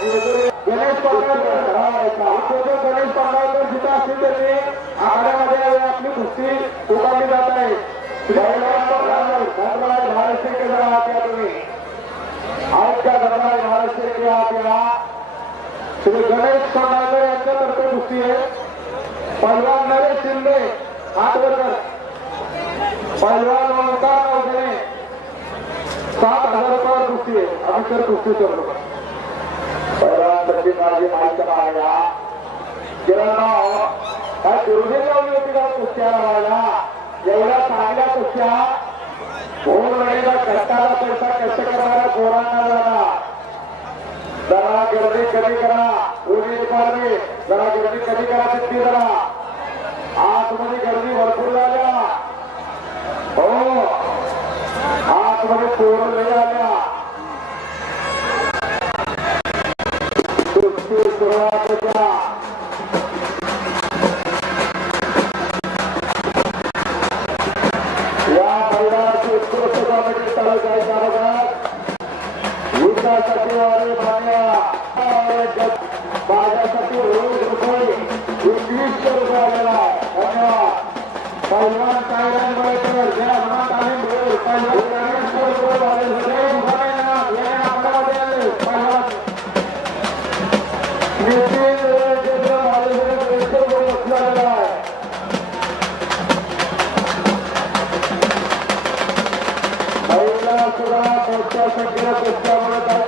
गणेश गणेश असतील त्यांनी आखाड्यामध्ये आपली कुस्ती उभारली जात आहे महाराष्ट्र तुम्ही आज त्या महाराष्ट्र श्री गणेश यांच्यातर्फे कुस्ती आहे पहिलवान नरेश शिंदे पहिलवान ओंकार नवघणे सात हजार रुपयावर कुस्ती आहे आम्ही तर कुस्ती करतो पहिलवान माझी माहिती मागल्या किरणराव काय दुर्गे लावली होती का कुस्त्या लावायला एवढ्या चांगल्या कुस्त्या होऊन कष्टाला पैसा कष्ट करणाऱ्या पोरांना झाला जरा गर्दी कमी करा. पूर्वी दुपारी जरा गर्दी कमी करा तितकी जरा. आतमध्ये गर्दी भरपूर झाल्या. हो. आतमध्ये पोरं आल्या. मोठ्या संख्येनं कुस्त्यामुळे काय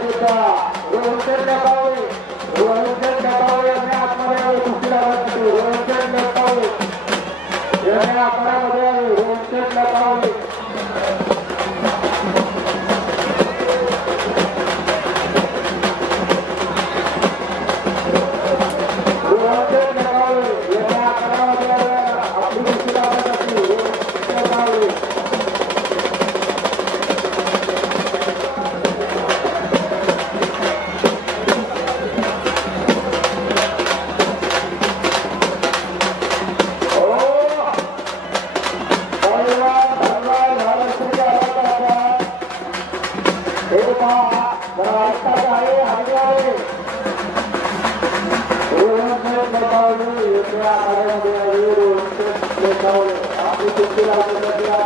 आपली या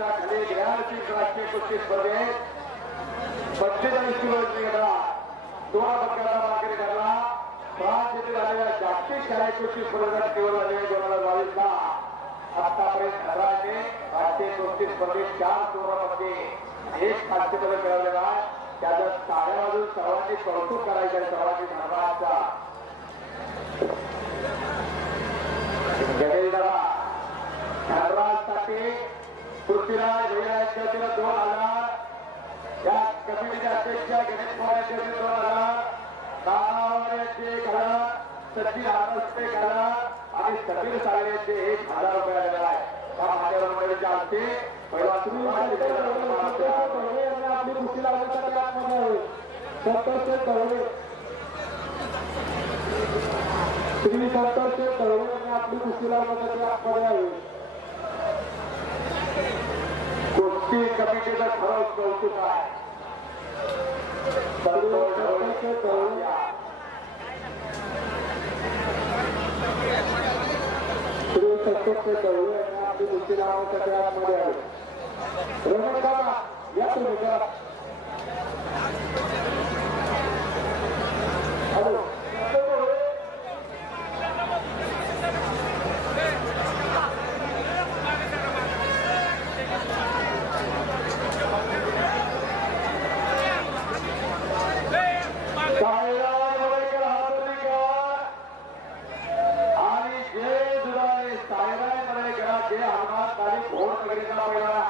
सतरा वर्षाखाली ग्रॅस्टिक राष्ट्रीय कुस्ती स्पर्धेत पंचेचाळीस किलो नेता दोन पदकाचा मागे ठरला फ्रान्स येथे झालेल्या जागतिक शाळा कुस्ती स्पर्धेत केवळ झालेल्या दोन हजार बावीस ला आतापर्यंत धराने राष्ट्रीय कुस्ती स्पर्धेत चार सुवर्णामध्ये एक कांस्य पदक मिळवलेला आहे त्याचं साड्या बाजून सर्वांनी कौतुक करायचं आहे सर्वांनी धर्माचा गणेशदादा धनराजसाठी पृथ्वीराज भैया यांच्या दोन हजार या कमिटीचे अध्यक्ष गणेश दोन हजार सचिन आनंदचे आणि समीर एक हजार रुपये आलेला आहे. त्या पहिला आपली कुस्ती लावण्यासाठी आतमध्ये आहे श्री संतोष शेठ आपली कुस्ती लावण्यासाठी आहे. कुस्ती कमिटीचं कौतुक आहे आपली आहे या तुम्ही करा हॅलो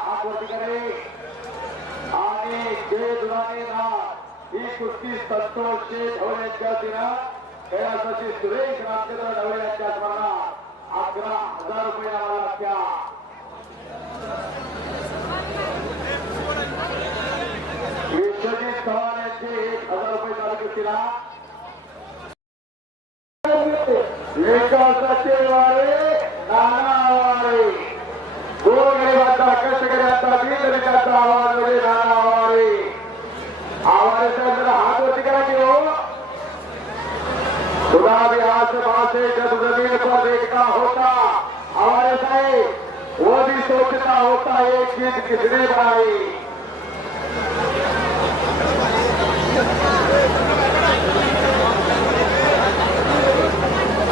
हात वरती करे आणि दुराने ही कुस्ती संतोष शेठ ढवळे यांच्या कैलासाची सुरेश रामचंद्र ढवळे यांच्या स्मरणात अकरा हजार रुपये नावाला त्या विश्वजित चव्हाण यांचे एक हजार रुपये विकासाचे वारे नाना वारे. आवाज म्हणजे आवाजाचा जरा हात वरती करा की हो खुदा भी हाथ जब जमीन पर होता हमारे साहेब वो भी सोचता होता एक चीज किसने बनाई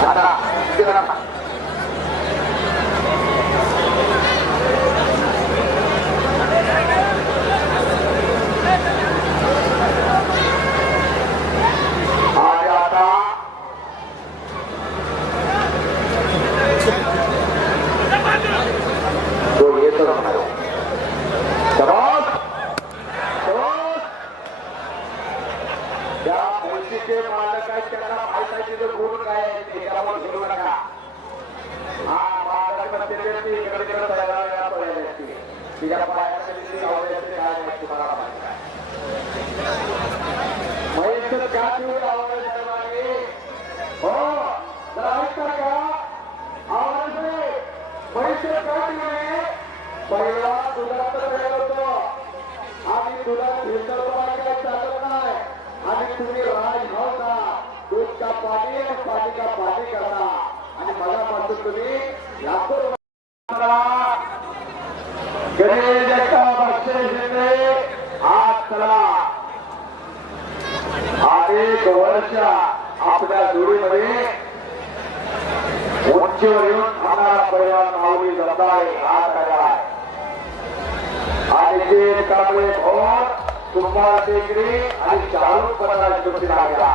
आता किती आणि आता तो येतो म्हणालो शबास! शबास! त्या मुळशीचे मालक आहेत त्यांना माहीत आहे तिथे गुण काय आहे ते त्यावर घेऊ नका हा मालक म्हणते ते ती इकडे तिकडे तयार वेळा पडलेली असते तिच्या पायाच्या दिवशी लावले असते काय माहिती मला माहिती आहे. म्हैसूर का तेवढी आवड सर्वांनी हो जरा ऐकता का आवाज आहे म्हैसूर का तेवढी पहिला दुधात तयार होतो आणि दुधात भेसळ काय चालत नाही आणि तुम्ही राज नव्हता. दूध का पाणी आणि पाणी का पाणी करा. आणि मगापासून तुम्ही लाखो गणेश आज चला. अनेक वर्ष आपल्या जोडीमध्ये उंचीवर येऊन खाणारा परिवार माऊली जगदाळे आज आला आहे. आणि ते कांबळे भोर ಶಿವಕುಮಾರ ಸೇರಿಗಿರಿ ಅಲ್ಲಿ ಚಾರು ಪರರಾಜ್ ಕೊಟ್ಟಿದ್ದಾಗಿಲ್ಲ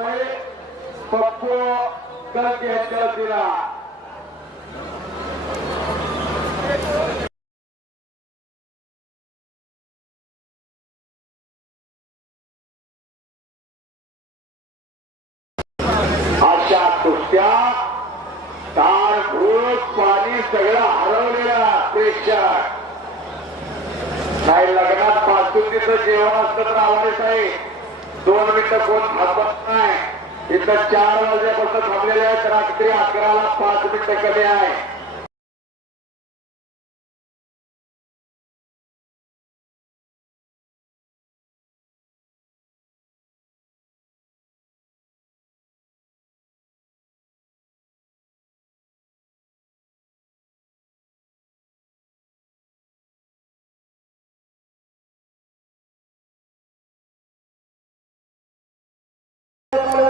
एक हजार रुपये पप्पू गर्ग यांच्या दिला अशा कुस्त्या तार भूक पाणी सगळं हरवलेला प्रेक्षक नाही लग्नात पाचुंदीचं जेवण असतं तर आवडेच आहे दोन मिनिटं कोण थांबत नाही. इथं चार वाजेपासून थांबलेले आहेत. रात्री अकराला पाच मिनिटं कमी आहे.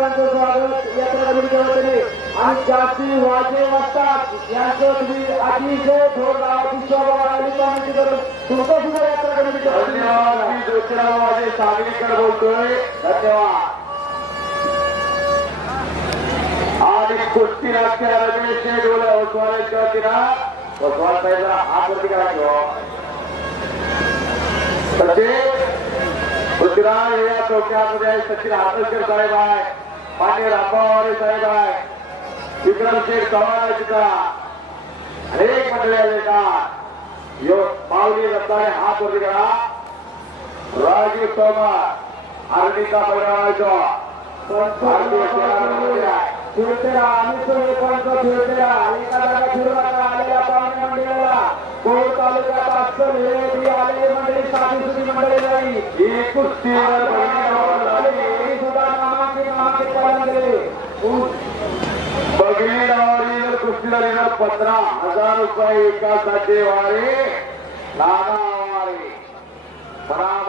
सर्वांचं स्वागत यात्रा कमिटीच्या वतीने आणि जास्ती वाजे वाजतात. यांचं तुम्ही अतिशय तुमचं सुद्धा यात्रा कमिटीच्या धन्यवाद. मी ज्योतिराव माझे सांगलीकर बोलतोय. धन्यवाद. आणि कुस्ती रमेश डोळे ओसवाल्याच्या तिरा ओसवाल साहेबला हा प्रतिकार करायचो. या चौक्यामध्ये सचिन हातलकर साहेब आहे. मान्य रामभावारे साहेब आहे. विक्रम शेख चव्हाण अनेक मंडळी आले का? यो माऊली रत्नाने हात वरती करा. राजीव भारतीय फिरतेला आम्ही फिरतेला एका जागा आलेल्या मंडळाला. कोण तालुक्यात हे बी आले मंडळी साधी सुधी मंडळी नाही. ही कुस्ती हे नामांकित कुस्तीला पंधरा हजार रुपये एका साठे वारे. नाना वारे. मना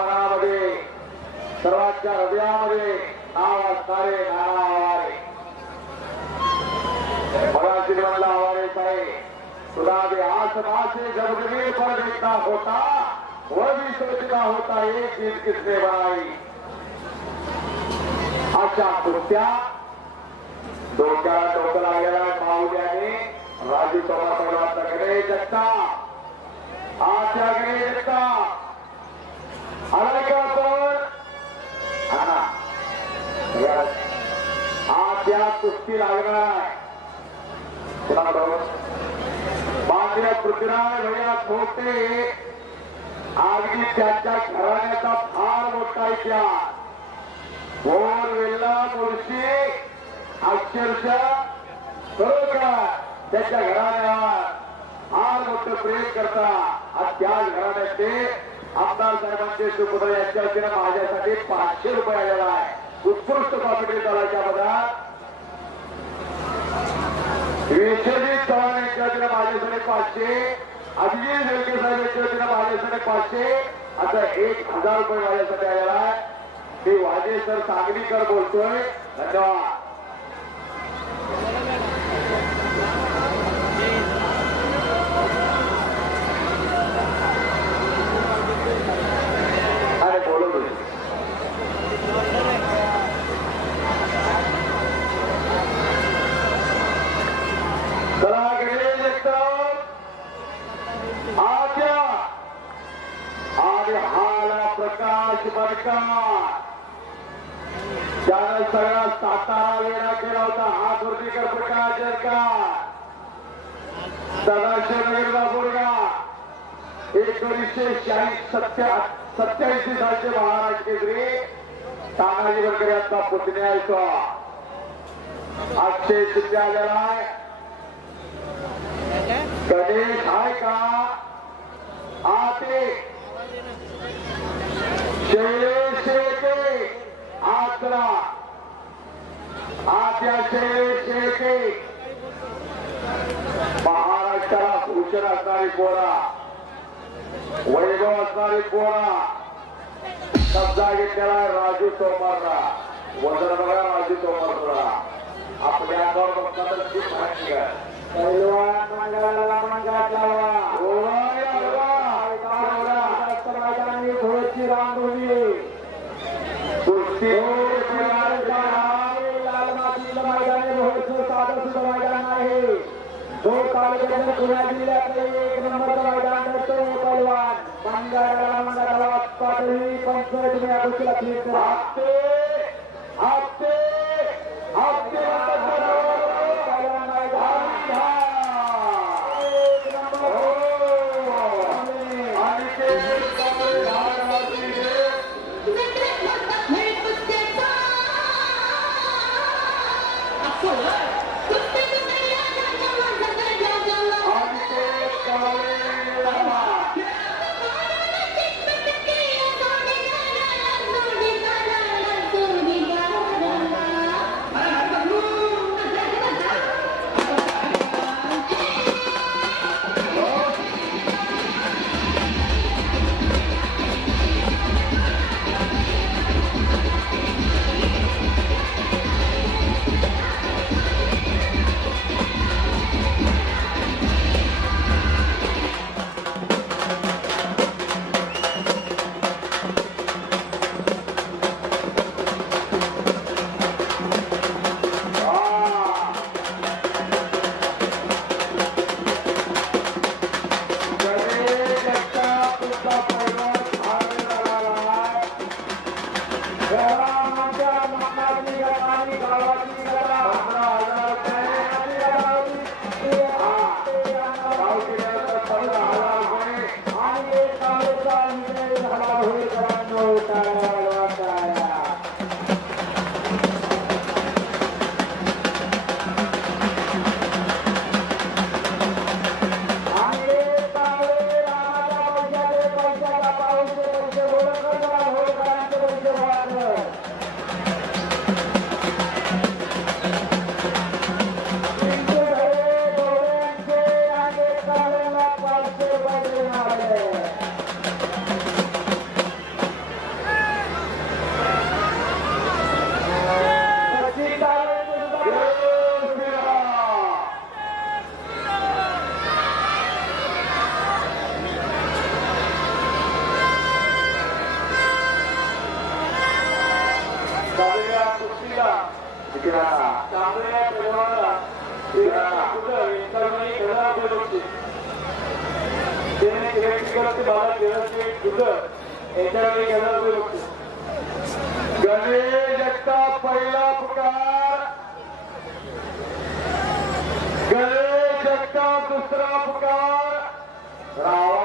सर्वांच्या हृदयामध्ये नाव असणारे नाना आवारे मराठी म्हणला आवारे साहेब तुला भी आस पर देखना होता. वह भी होता एक चीज किसने बनाई. अशा कृत्या डोक्याला डोकं लागलेला माऊल्याने राजू चव्हाण सर्वांचा गणेश जगता आशा गणेश जगता आला का आपण? आणा. आज या कुस्ती लागणार आहे. कुणाबरोबर मान्य पृथ्वीराज भैया थोटे अगदी त्यांच्या घराण्याचा फार मोठा इतिहास. बोर वेल्ला मुळशी. अक्षरशः खरोखर त्याच्या घराण्यावर फार मोठं प्रेम करता. आज त्याच घराण्याचे आमदार साहेबांचे सुपुत्र यांच्या वतीनं माझ्यासाठी पाचशे रुपये आलेला आहे. उत्कृष्ट प्रॉपर्टी दलाच्या पदात विश्वजित चव्हाण यांच्या वतीनं माझ्यासाठी पाचशे. अभिजित रेल्वे साहेब यांच्या वतीनं माझ्यासाठी पाचशे. आता एक हजार रुपये माझ्यासाठी आलेला आहे. मी वाजे सर सांगलीकर बोलतोय. धन्यवाद. अरे बोलो चला आणि हाला प्रकाश बडकार त्यानं सगळा सातारा वेळा केला होता हा दुर्दिकर प्रकाश का सदाशिवनगरचा मुलगा एकोणीसशे शहाऐंशी सत्या सत्याऐंशी सालचे महाराज केंद्री तानाजी वगैरे यांचा पुतण्या आहे अक्षय सिद्धी आलेला आहे गणेश आहे का? आते. शैलेश भूषण असणारी पोरा वैभव असणारी पोरा कब्जा घेतलेला राजू तोमरला वजन बघा राजू तोमरला आपल्या. पैलवान लावा ओळाय आला. मैदानी थोडीशी रांगोळी कुस्ती लाल मातीचं मैदान आहे भोरचं साधं सुद्धा मैदान आहे जो तालुक्याच्या पुण्या जिल्ह्यातले एक नंबरचं मैदान ठरतो पैलवान मंगळाला मंगळाला पातळी पंचायत तुम्ही या गोष्टीला क्लिक करा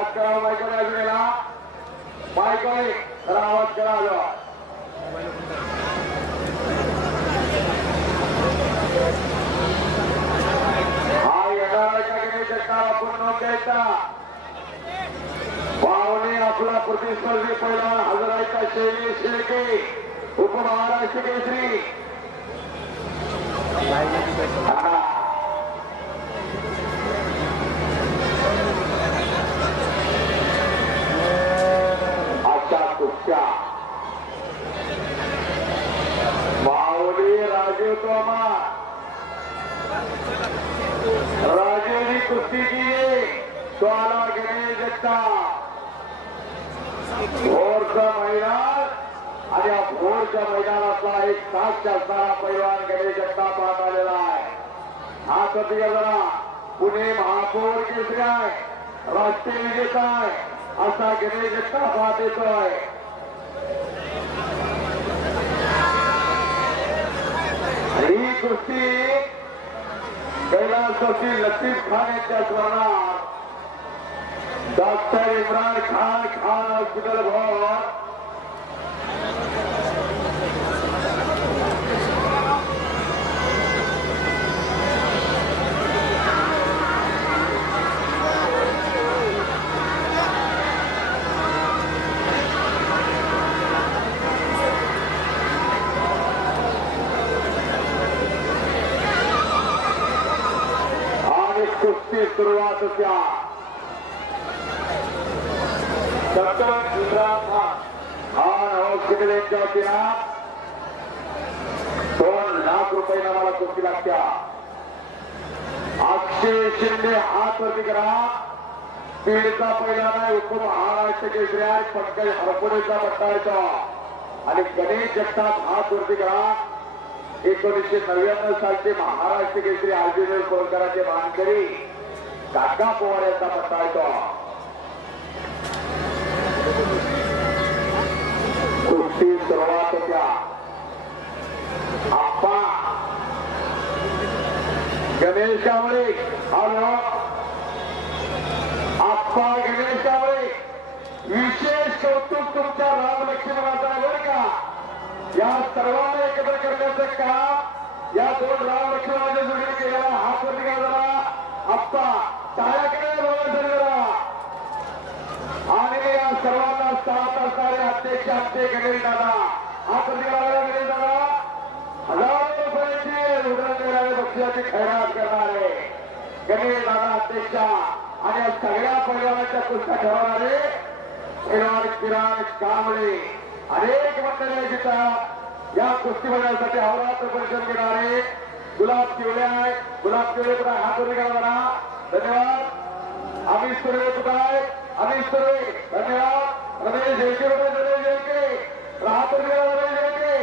आवाज करा मायकडे अजूनला मायकडे जरा आवाज करा अजून हा येणारा का गणेश जगताप आपण नोंद द्यायचा पावणे आपला प्रतिस्पर्धी पहिला हजरायचा शैली शेळके उपमहाराष्ट्र केसरी माऊली राजेजी कुस्तीजी राजेवनी कुस्ती गणेश जगताप भोरचा मैदान आणि या भोरच्या मैदानातला एक साक्ष असणारा परिवार गणेश जगताप आज आलेला आहे. हा कधी जरा पुणे महापौर केसरी आहे राष्ट्रीय विजेता आहे असा गणेश जगताप हात येतोय. ही कुस्ती कैलासवासी लतीफ खान यांच्या स्मरणात डॉक्टर इम्रान खान खान हॉस्पिटल भवन ची सुरुवात द्या डॉक्टर इम्रान खान खान हॉस्पिटल यांच्या वतीनं दोन लाख रुपये नावाला कुस्ती लागत्या. अक्षय शिंदे हात वरती करा. पीडचा पहिला नाही उपमहाराष्ट्र केसरी आहे पंकज हरपुरेचा पट्टा येतो आणि गणेश जगताप हात वरती करा. एकोणीसशे नव्याण्णव सालचे महाराष्ट्र केसरी आर्जुन पुरस्काराचे मानकरी. काका पवार यांचा पत्ता येतो कुस्ती सुरुवात होत्या आप्पा गणेश कांबळे हॅलो आप्पा गणेश कांबळे विशेष कौतुक तुमच्या राम लक्ष्मणाचा बरं का या सर्वांना एकत्र करण्याचं काम या दोन राम लक्ष्मणाच्या जोडीने केलेला हा प्रतिकार झाला आप्पा ताराकडे भवन करा आणि या सर्वांना साथ असणारे अध्यक्ष आमचे गणेश दादा. हा प्रतिकाराला गणेश दादा. हजारो रुपयांचे उदाहरण देणारे पक्षाची खैरात करणारे गणेश दादा अध्यक्ष आणि या सगळ्या परिवाराच्या पुस्तक ठरवणारे किराण किराण कांबळे. अनेक मंडळी जिथं या कुस्ती बघण्यासाठी अवरात्र परिषद घेणारे गुलाब पिवळे आहे गुलाब पिवळे पण आहे. हात वर करा धन्यवाद। आम्ही सुर्वे कुठं आहे अमित सुर्वे धन्यवाद. रमेश शेळके रमेश जयके. राहत रमेश जयके.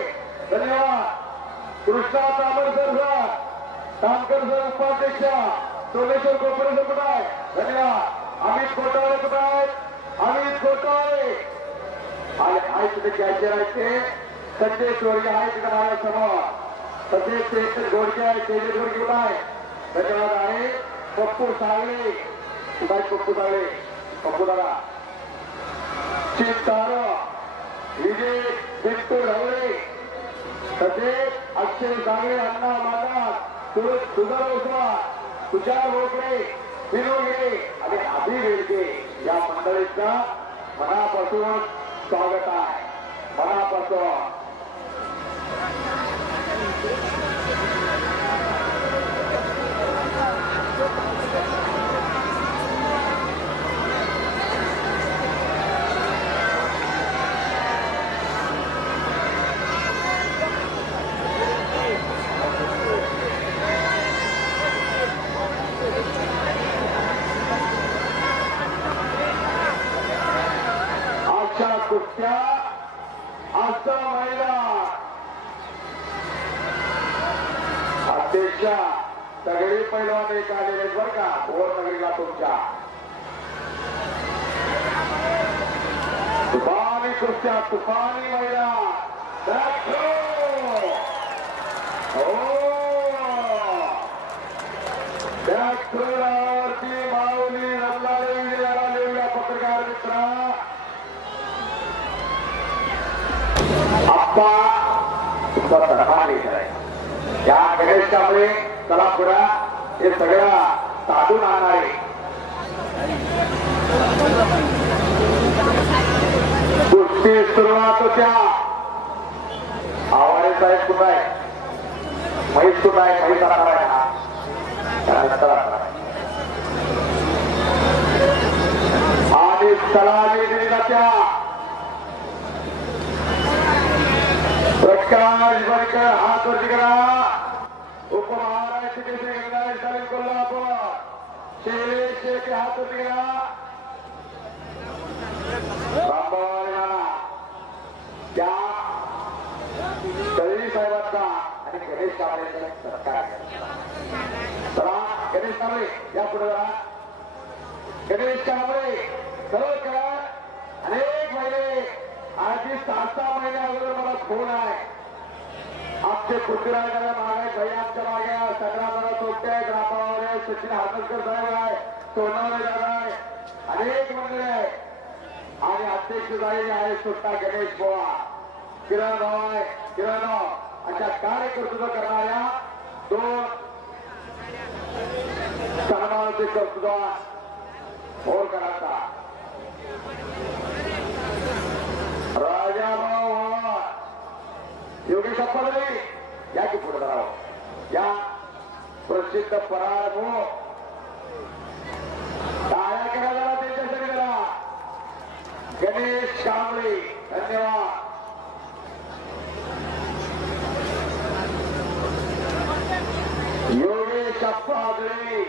धन्यवाद. कृष्णा तामरकर सर तामकर सर उपाध्यक्ष सोमेश्वर कोपरे सर कुठं आहे धन्यवाद. अमित कोटाळे कुठं आहेत अमित कोटाळे. आहे तिथे कॅचर राहायचे ते. संजय चोरी आहे तिथे माझ्यासमोर तसेच ते गोडके आहे तेजस गोडके कुठं आहे धन्यवाद आहे. पप्पू सावले कुठं पप्पू सावले पप्पू दादा. चित्तार विजय बिट्टू ढवळे. तसेच अक्षय सांगळे अण्णा माना सुधर ओसवाल तुषार भोसले विनोगे आणि आधी वेडके या मंडळीचा मनापासून स्वागत आहे. मनापासून अशा कुस्त्या असं मैदान अध्यक्ष सगळे पैलवान एक आलेले बर का. नगरीला तुमच्या. कुस्त्या तुफानी मैदान. That's हो! माऊली विजयाला पत्रकार मित्र. आप्पा तुमचा आहे. या गणेशामुळे चला पुढा हे सगळ्या साधून आणणारे. गोष्टी सुरुवात होत्या. आवाडे साहेब कुठं आहे? महेश कुठं आहे? महेश आणणार आहे आणि सलामी दिलेल्या प्रकाश बनकर हात वरती करा. उपमहाराष्ट्र केसरी कोल्हापूर शैलेश शेख हात त्या आणि गणेश कांबळेचा सत्कार चला गणेश कांबळे या पुढे जरा. गणेश कांबळे सरळ करा. अनेक महिने आधी सहा सहा महिने अगोदर मला फोन आहे. आमचे पृथ्वीराज दादा मागे भैया आमच्या मागे संग्राम दादा सोपटे आहेत रामावर आहे सचिन हातकर साहेब आहे सोनावणे दादा आहे अनेक मंडळी आहे आणि अध्यक्ष झालेले आहे सुट्टा गणेश बोवा किरण भाव आहे किरण भाऊ अशा कार्यकर्तृत्व करणाऱ्या दोन सन्मानाचे कर्तृत्व फोन करायचा राजा योगेश अप्पादरी या की पुढे राव या प्रसिद्ध पराभव टाळ्या करायला त्यांच्यासाठी करा गणेश कांबळे धन्यवाद. योगेश अप्पा आदळे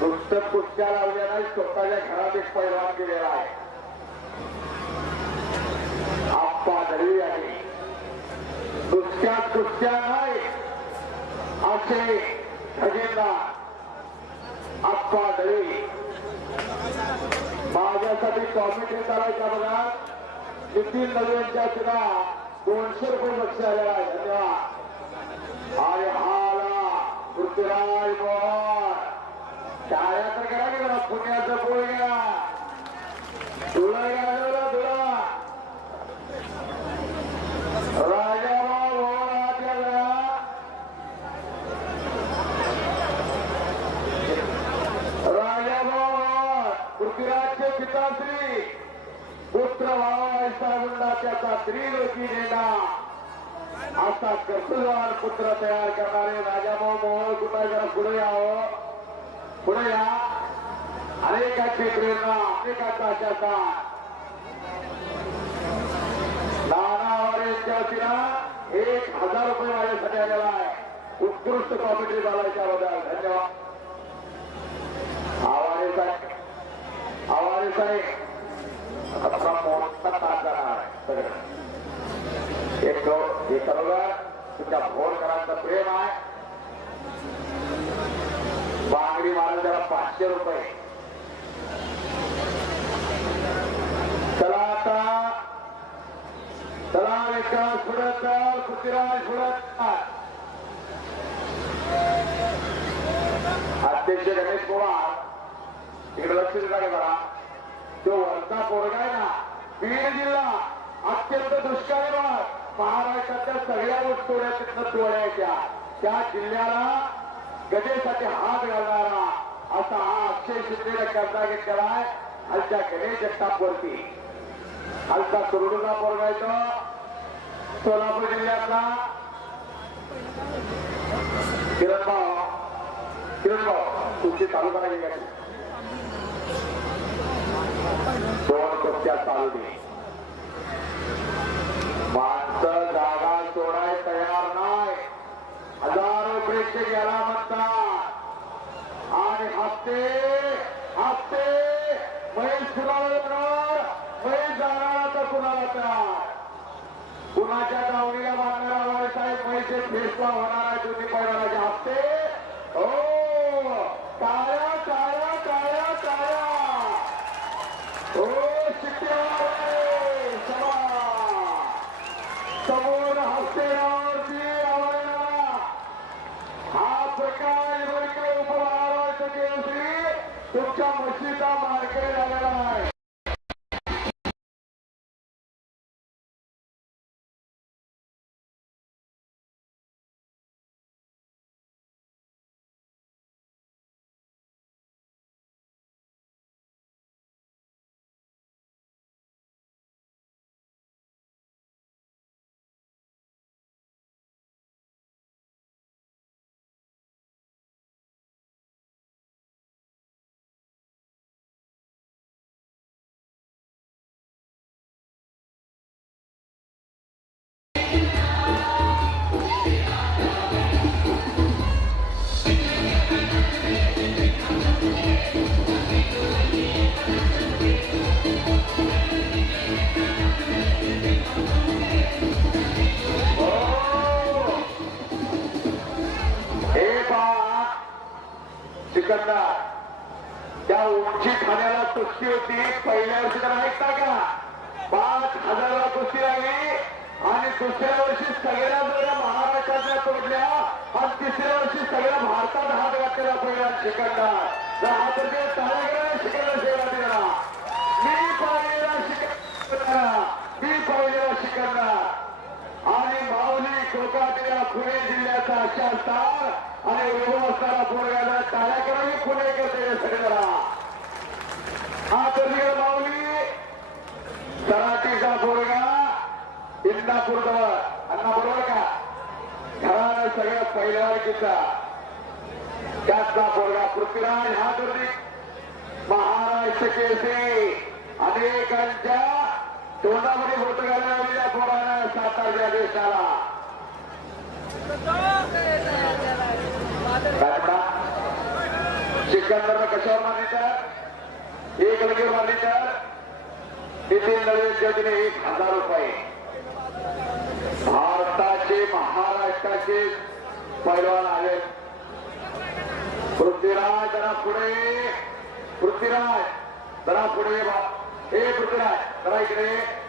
नुसतं कुस्त्या लावल्या नाही स्वतःच्या घरात एक पैलवान केलेला आहे. आप्पा दळवी आहे नुसत्या कुस्त्या नाही असे खजिनदार आप्पा दळवी माझ्यासाठी कॉमेडी करायचा बघा. नितीन नवीनच्या सुद्धा दोनशे रुपये बक्षीस आलेला आहे. धन्यवाद. आणि हाला पृथ्वीराज मोहन टाळ्या तर करा की पुण्याचं घ्या तुला घ्या तुला राजाराव मोहन घ्या राजाभाऊ पृथ्वीराजचे पिताश्री पुत्र भावा त्याचा त्रिलोकी नेला आता कर्तृत्वान पुत्र तयार करणारे राजाभाऊ मोहोळ कुठे पुढे यावं पुढे या. हो. अनेकाची प्रेरणा अनेकाचा अशाचा नानावर यांच्या वतीला एक हजार रुपये माझ्यासाठी आलेला आहे. उत्कृष्ट कॉमेडी झाल्याच्या बद्दल. धन्यवाद. आवारे साहेब. आवारे साहेब. आता मोठा जाणार आहे एक हे सर्व तुमच्या भोरकरांचं प्रेम आहे बांगडी मारून त्याला पाचशे रुपये चला आता चला विकास पुढे पृथ्वीराज पुढे अध्यक्ष गणेश पवार इकडे लक्ष देता का तो वरचा पोरगा आहे ना बीड जिल्हा अत्यंत दुष्काळी भाग. महाराष्ट्रातल्या सगळ्या वस्तोड्या तिथं तोडायच्या. त्या जिल्ह्याला गणेशासाठी हात घालणारा असा हा अक्षय शिंदेने कर्जा घेतलेला आहे. खालच्या गणेश जगतापवरती. खालचा सुरुडूचा पोरगा येतो सोलापूर जिल्ह्यातला. किरण भाऊ किरण भाऊ तुमची चालू करा गेल्या दोन चालू दे. माणसं जागा सोडाय तयार नाही. हजारो प्रेक्षक याला म्हणतात आणि हप्ते हप्ते बैल कुणाला येणार बैल जाणार तर कुणाला तयार कुणाच्या दावणीला बांधणारा व्यवसाय पैसे फेसवा होणारा ज्योती पैराचे हप्ते? हो टाळ्या टाळ्या टाळ्या टाळ्या हो शिट्ट्या तुमच्या म्हशीचा मार्केट झालेला आहे. सिकंदर सेवा मी पाहिलेला मी पाहिलेला आणि माऊली कोकाटिया पुणे जिल्ह्याचा शास्तार आणि वैभव असताना पोरगाला टाळ्या करावी पुणे सगळ्याला हा कधी माऊली सराटीचा पोरगा इंदापूर अण्णा बरोबर का घरानं सगळ्या पहिल्या त्याचा पोरगा पृथ्वीराज हा गर्दी महाराष्ट्र केसरी. अनेकांच्या तोंडामध्ये होत घालणाऱ्या पोरानं सातारच्या देशाला. सिकंदरला म्हणता? सिकंदरनं कशावर मागितलं एक लगेच मागितलं नितीन नवीन दिले एक हजार रुपये. भारताचे महाराष्ट्राचे पैलवान आले पृथ्वीराज जरा पुढे. पृथ्वीराज जरा पुढे बा. हे पृथ्वीराज जरा इकडे.